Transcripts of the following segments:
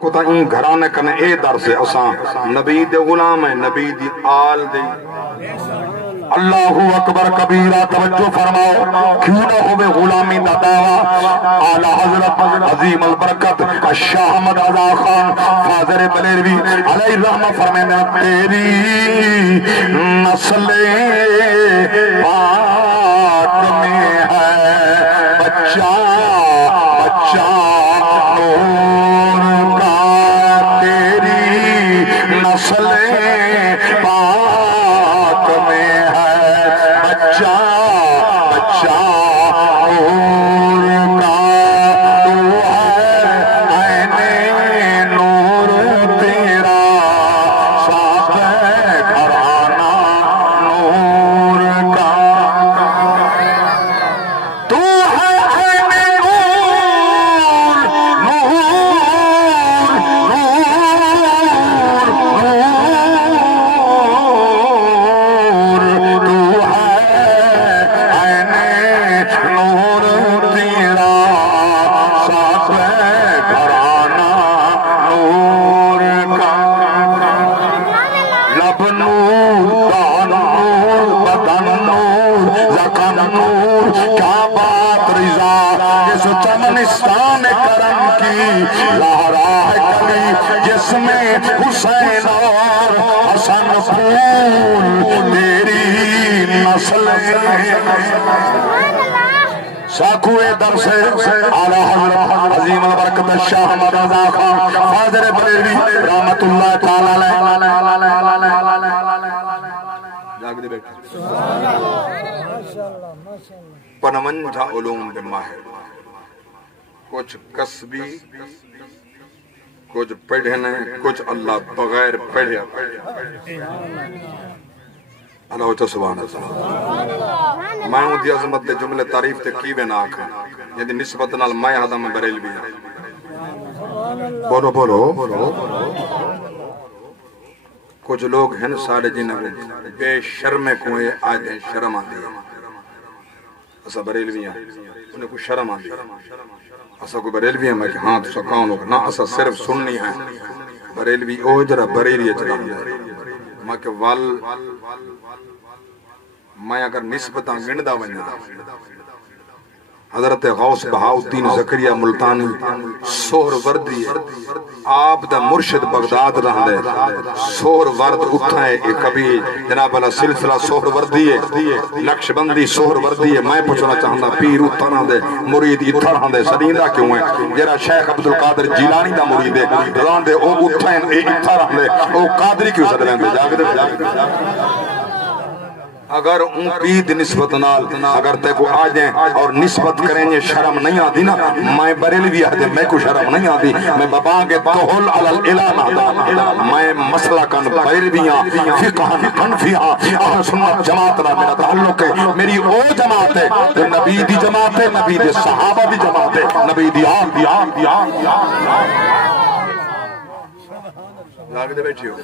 کو تا این گھرانے کنے اے در سے اساں نبی دے غلام ہیں، نبی دی آل دے اللہ اکبر کبیرہ توجہ فرماؤ کیوں نہ ہوئے غلامی دا دعویٰ اعلیٰ حضرت عظیم البرکت شاہ احمد رضا خان فاضل بریلوی علیہ الرحمہ فرمائے تیری نسل پاک میں ہے بچہ بچہ نور کا تیری نسل پاک میں ہے بچہ بچہ نور کا تو ہے عین نور تیرا صاحب گھرانہ نور کا تو ہے عین نور نور نور تو ہے عین نور تیرا صاحب گھرانہ نور کا لب نور دان نور بدن نور زکن نور کیا بات رضا جس چمنستان کرم کی لہرا ہے کلی جس میں حسین اور حسن پھول تیری نسل ساکوئے در سے اعلیٰ حضرت عظیم البرکت شاہ احمد رضا خان فاضل بریلوی رحمت اللہ تعالی جاگ دے بیٹھے پنمنجھا علوم بے ماہر کچھ کسبی کچھ پڑھنے کچھ اللہ بغیر پڑھیا اللہ ہوتا سبحان اللہ میں ہوں دی عظمت دے جملے تعریف تے کیوے نہ آکھا یعنی نسبت نال میں آدم بریلوی بولو بولو کچھ لوگ ہیں سارے جنہیں بے شرمے کوئے آج ہیں شرم آدھی اسا بریلوی ہیں انہیں کوئی شرم آدھی اسا کوئی بریلوی ہیں میں کہ ہاں تو سکاؤں لوگ نا اسا صرف سننی ہے بریلوی او جرہ بریلی چلا میں کہ میں اگر نسبتاں گنڈا ونجا حضرت غوث بہاؤالدین زکریا ملتانی سور وردی آپ دا مرشد بغداد رہن دے سور ورد اٹھائے کبھی جناب اللہ سلسلہ سور وردی ہے نقش بندی سور وردی ہے میں پوچھنا چاہنا پیر اتھا رہن دے مرید اتھا رہن دے سدیندہ کیوں ہے جرا شیخ عبدالقادر جیلانی دا مرید ہے رہن دے او اتھائیں اتھا رہن دے او قادری کیوں سد رہن دے جاگ اگر ان پید نسبت نال اگر تے کو آ جائیں اور نسبت کریں یہ شرم نہیں آدھی نا میں بریلوی آدھے میں کو شرم نہیں آدھی میں بابا کے توہل علی الالام آدھا میں مسئلہ کن بریلویاں فقہن حنفیاں اہل سنت جماعت را میرا تعلق ہے میری او جماعت ہے جو نبی دی جماعت ہے نبی دی صحابہ دی جماعت ہے نبی دی آن لاغ دے بیٹھی ہو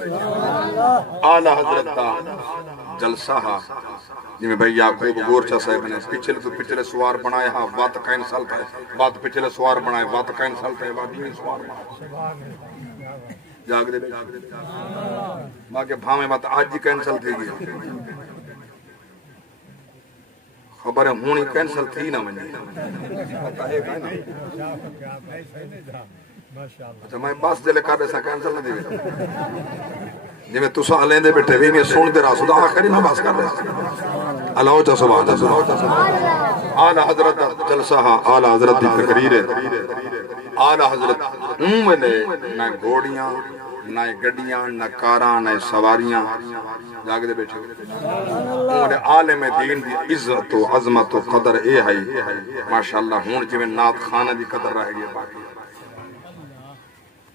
اعلیٰ حضرت جلسہ ہا جی میں بھائی یعقوب گورچہ صاحب نے پچھلے تو پچھلے سوار بنائے ہاں بات کا انسال تھا بات پچھلے سوار بنائے بات کا انسال تھا بات یہ سوار بنائے جاگ دے ماں کے بھامے بات آج ہی کینسل تھی گئی خبر ہے ہونی کینسل تھی نہ منی اچھا میں بس جلے کار ایسا کینسل نہ دی جی میں تسا علیں دے بیٹھے بھی میں سن دے رہا سودا آخری میں باس کر رہا اللہ ہوتا سبحان اللہ آلہ حضرت جلسہ آلہ حضرت دی تقریر ہے آلہ حضرت نہ گھوڑیاں نہ گڑیاں نہ کاراں نہ سواریاں جاگ دے بیٹھے انہوں عالم دین دی عزت و عظمت و قدر اے ہے ماشاءاللہ ہون جی میں نات خانہ دی قدر رہ گئی باقی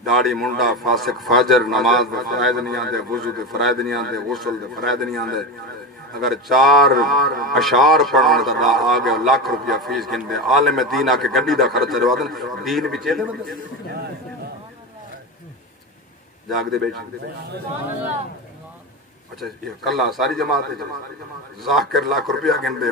داڑی منڈا فاسق فاجر نماز دے فرائد نہیں آندے وضو دے فرائد نہیں آندے غسل دے فرائد نہیں آندے اگر 4 اشعار پڑھنے دا آگے لاکھ روپیہ فیس گن دے عالم دین آکے گڑی دا خرچ روا دن دین بھی چیلے بندے جاگ دے بیچ اچھا یہ کلہ ساری جماعت ہے ذاکر لاکھ روپیہ گن دے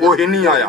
وہ ہی نہیں آیا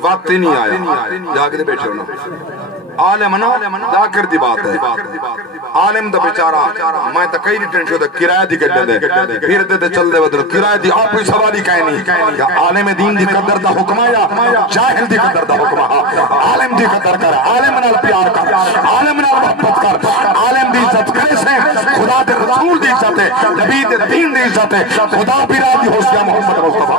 وقت ہی نہیں آیا جا کے بیٹھے ہونا عالم نا ذاکر دی بات ہے عالم دا بیچارہ میں تا کئی ریٹن شو دا کرایہ دی کٹے دے پھر دے چل دے ودر کرایہ دی آپ کوئی سوالی کہیں نہیں یا عالم دین دی قدر دا حکم یا جاہل دی قدر دا حکم عالم دی قدر کر عالم نال پیار کر عالم نال محبت کر عالم دی عزت کرے سے خدا دے رسول دی عزت ہے نبی دے دین دی عزت ہے خدا بھی راضی ہو سیا محمد مصطفیٰ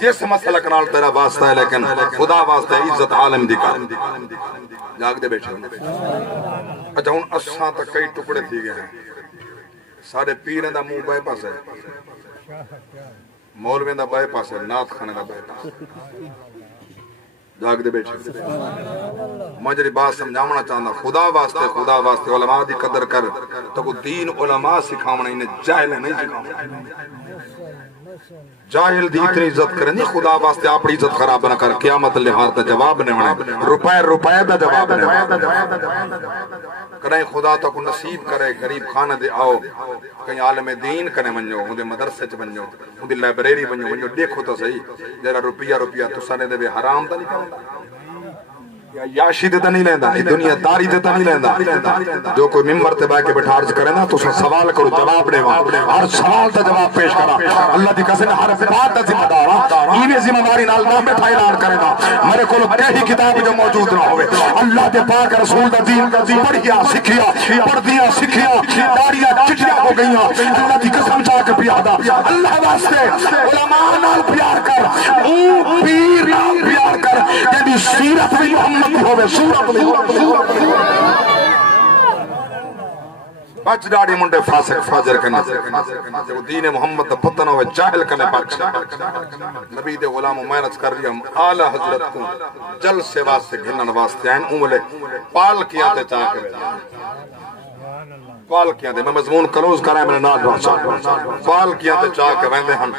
جس مسئلہ کنال تیرا واسطہ ہے لیکن خدا واسطہ ہے عزت عالم دی کر جاگ دے بیٹھے اچھا ہون اساں تک کئی ٹکڑے تھی گئے ہیں سارے پیریں دا منہ بائے پاس ہے مولویں دا بائے پاس ہے نات خانے دا بائے پاس جاگ دے بیٹھے میں جڑی بات سمجھاونا چاہتا خدا واسطے علماء دی قدر کر تو کو دین علماء سکھاونا انہیں جاہل نہیں سکھاونا جاہل دی اتنی عزت کریں نہیں خدا واسطے اپنی عزت خراب نہ کر قیامت لحاظ دا جواب نہیں ہونا روپے دا جواب نہیں کریں خدا تو کو نصیب کرے غریب خانہ دے آؤ کہیں عالم دین کنے بنجو ہوں دے مدرسے چ بنجو ہوں دے لائبریری بنجو دیکھو تو صحیح جرا روپیہ تو سانے دے بے حرام تا نہیں کرتا یاشی دیتا نہیں لیندہ دنیا داری دیتا نہیں لیندہ جو کوئی ممبر تے بائے کے بیٹھا عرض کرے نا تو سوال کرو جواب دے ہر سوال تا جواب پیش کرا اللہ دی قسم ہر بات تا ذمہ دارا ایویں ذمہ داری نال نام بیٹھا اعلان کرے نا میرے کول کہی کتاب جو موجود نہ ہوئے اللہ دے پاک رسول دا دین پڑھیا سکھیا پڑھدیاں سکھیا داڑیاں چٹیاں ہو گئیاں اللہ دی قسم جا کے پیادا اللہ واسطے علماء نال پیار کر اون پیر نال پیار کر جدی سیرت میں محمد ہوئے سورت بچ ڈاڑی منڈے فاسق فاجر کنے جو دین محمد پتن ہوئے جاہل کنے بخش نبی دے غلام محنت کر رہی ہم اعلی حضرت کو جل سے واسطے گھنن واسطے ہیں امولے پال کیا تے چاہ کے پال کیا تے میں مضمون کلوز کرائے میں نے ناز بخشا پال کیا تے چاہ کے ویندے ہم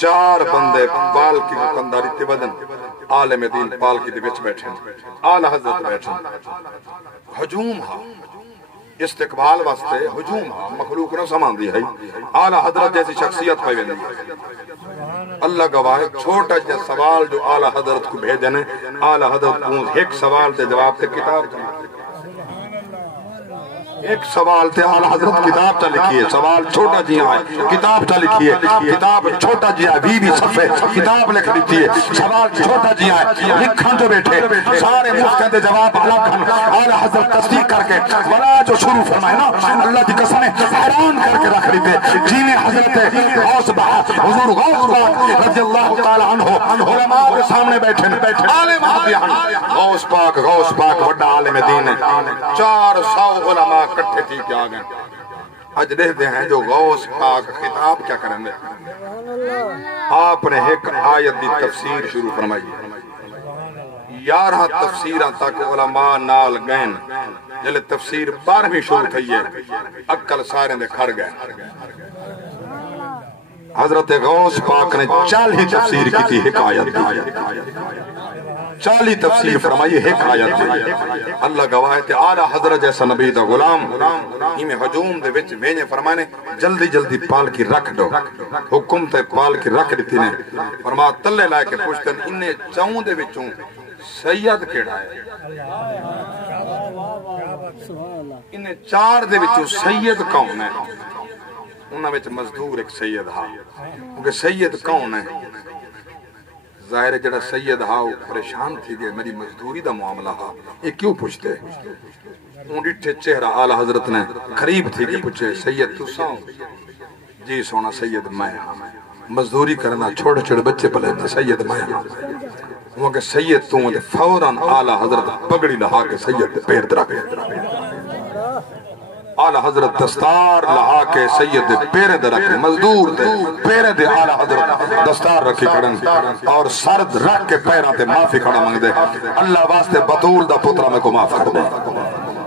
4 بندے پال کی مقنداری تے بدن عالم دین پال کی دیوچ بیٹھے آلہ حضرت بیٹھے حجوم ہاں استقبال واسطے حجوم ہاں مخلوق نہ سامان دی ہے آلہ حضرت جیسی شخصیت پہ بھی اللہ گواہ چھوٹا جا سوال جو آلہ حضرت کو بھیجنے آلہ حضرت کو ایک سوال دے جواب تے کتاب ایک سوال تے آلہ حضرت کتاب تا لکھی ہے سوال چھوٹا جی آئے کتاب تا لکھی ہے کتاب چھوٹا جی آئے 20 صفحے کتاب لکھ دیتی ہے سوال چھوٹا جی آئے لکھن تو بیٹھے سارے مفتیں دے جواب آلہ حضرت تصدیق کر کے ولا جو شروع فرمائے نا اللہ دی قسم حیران کر کے رکھ لیتے جی میں حضرت غوث بحث حضور غوث پاک رضی اللہ تعالی عنہ علماء کے سامنے بیٹھے عالم غوث پاک وڈا عالم دین ہے 400 علماء کٹھے تھی کیا گئے آج دیکھتے ہیں جو غوث پاک خطاب کیا کریں گے آپ نے ایک آیت دی تفسیر شروع فرمائی 11 تفسیرہ تک علماء نال گئن جلے تفسیر 12ویں شروع تھی ہے اکل سارے دے کھڑ گئے حضرت غوث پاک نے 40 تفسیر کی تھی ایک آیت دی 40 تفسیر فرمائی ایک آیت دی اللہ گواہ تے آلہ حضرت جیسا نبی دا غلام ہی میں حجوم دے وچ میں نے فرمانے جلدی پال کی رکھ دو حکم تے پال کی رکھ دیتی نے فرما تلے لائے کے پوچھتن انہیں چاہوں دے وچوں سید کیڑا ہے انہیں 4 دے وچوں سید کون ہے انہاں وچ مزدور ایک سید ہاں کیونکہ سید کون ہے ظاہر ہے جڑا سید ہاں پریشان تھی گئے میری مزدوری دا معاملہ ہاں یہ کیوں پوچھتے ان ڈٹھے چہرہ آلہ حضرت نے قریب تھی کہ پوچھے سید تو ساؤں جی سونا سید میں ہاں مزدوری کرنا چھوڑ بچے پلے سید میں ہاں وہ کہ سید تو فوراً آلہ حضرت پگڑی لہا کے سید پیر درہ آلہ حضرت دستار لہا کے سید پیرے دے رکھے مزدور دے پیرے دے آلہ حضرت دستار رکھی کھڑن اور سرد رکھ کے پیرہ تے معافی کھڑا منگ دے اللہ واسطے بطول دا پترہ میں کو معاف کر دے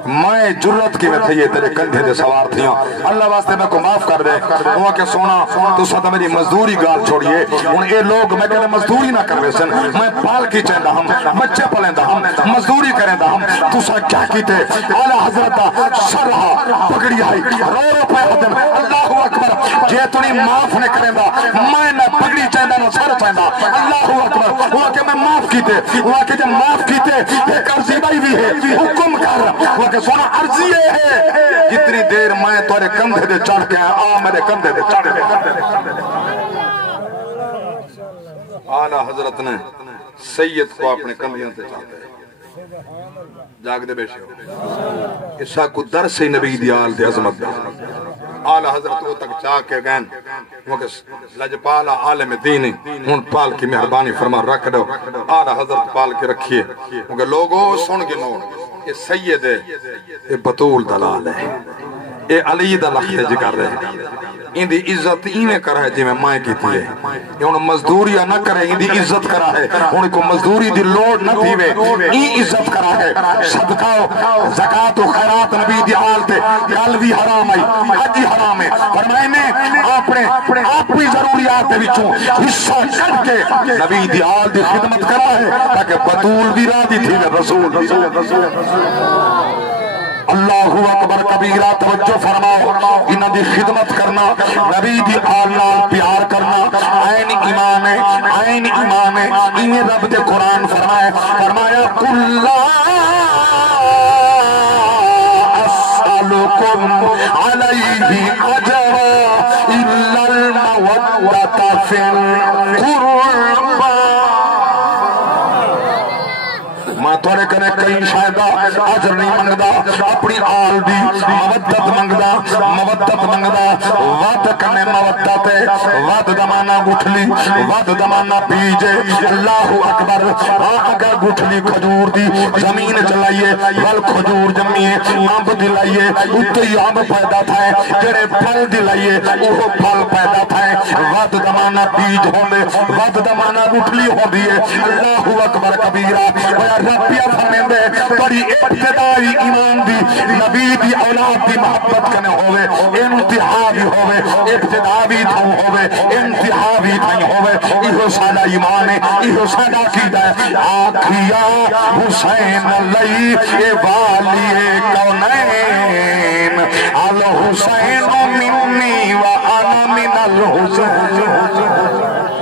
میں جرت کی میں تھے یہ تیرے کندھے دے سوار تھیاں اللہ واسطے میں کو معاف کر دے وہ کہ سونا تو ساتھ میری مزدوری گال چھوڑیے ان اے لوگ میں کہنے مزدوری نہ کروے سن میں پال کی چاہندہ ہم بچے پلندہ ہم مزدوری کریں دا ہم تو سا کیا کیتے اعلی حضرت شرح پکڑی آئی رو رو پہ حدن اللہ اکبر جے تنی معاف نے کریں دا میں نہ پکڑی چاہندہ نہ سر چاہندہ اللہ اکبر وہ کہ میں معاف کیتے وہ کہ جب معاف کیتے ایک عرضی بائی بھی ہے حکم کر وہ کہ سونا عرضی ہے کتنی دیر میں تورے کندھے دے چڑھ کے آ میرے کندھے دے چڑھ کے اعلی حضرت نے سید کو اپنے کندھیوں سے چاہتے جاگ دے بیشے ہو اسا کو درس نبی دیال دے عظمت دے اعلی حضرت وہ تک چاہ کے گئن وہ کہ لجپالا عالم دینی ان پال کی مہربانی فرما رکھ دو اعلی حضرت پال کے رکھیے وہ کہ لوگوں سن گنو یہ سید ہے یہ بطول دلال ہے یہ علی دا لخت جگر ہے ان دی عزت ایمیں کرا ہے جی میں مائیں کی تھی ہے یہ انہوں مزدوریہ نہ کرے ان دی عزت کرا ہے انہوں کو مزدوری دی لوڑ نہ تھی وے این عزت کرا ہے صدقہ و زکاة و خیرات نبی دی حال تے کل بھی حرام آئی حجی حرام ہے فرمائے میں اپنی ضروریات دے بچوں حصہ کر کے نبی دی حال دی خدمت کرا ہے تاکہ بطول بھی راضی تھی رسول اللہ اکبر کبیرہ توجہ فرماؤ انہاں دی خدمت کرنا نبی دی آل نال پیار کرنا عین ایمان ہے عین ایمان ہے انہیں رب دے قرآن فرمایا قُلْ لَا أَسْأَلُكُمْ عَلَيْهِ أَجْرًا إِلَّا الْمَوَدَّةَ فِي الْقُرْبَى میں توڑے کنے کئی شاہدہ عجر نہیں منگدا اپنی آل دی مودت منگدا وعد کنے مودت ہے وعد دمانا گٹھلی وعد دمانا بیجے اللہ اکبر اگر گٹھلی کھجور دی زمین چلائیے ول کھجور جمیے آمب دلائیے اتھئی آمب پیدا تھائے جڑے پھل دلائیے وہ پھل پیدا تھائے وعد دمانا بیج ہوندے وعد دمانا گٹھلی ہوندی ہے اللہ اکبر کبیرہ ربیہ فرمین دے بڑی ابتدائی ایمان دی نبی دی اولاد دی محبت کنے ہوئے انتہا بھی ہوئے ابتدا بھی تھو ہوئے انتہا بھی تھو ہوئے ایہو سادہ ایمان ہے ایہو سادہ عقیدہ ہے آکھیا حسین لئی اے والی کونین الحسین منی و انا من الحسین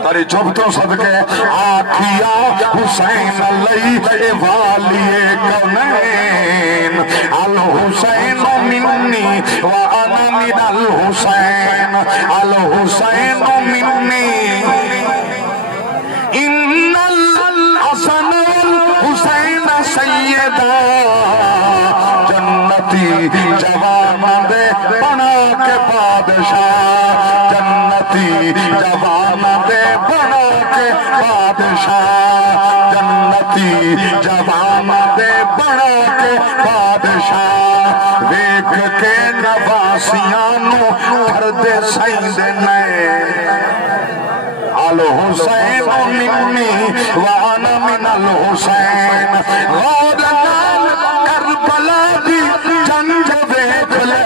تاری جبتوں صدقے آکھیا حسین لئی اے والی کونین الحسین منی و انا من الحسین الحسین منی ان الحسن والحسین سیدہ جنتی جوان دے بنا کے بادشاہ جنتی جوان دے بنا کے بادشاہ جنتی جوان دے بنا کے بادشاہ دیکھ کے نواسیانو پردے سائند نئے الحسین منی وانا من الحسین غادنال کربلا دی جنگ دیکھ لے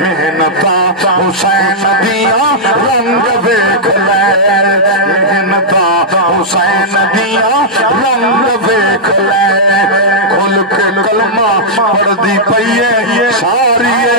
محنتا حسین دیا رنگ دیکھ لے محنتا حسین دیا رنگ دیکھ لے کھل کے کلمہ پڑھ دی پئیے ساری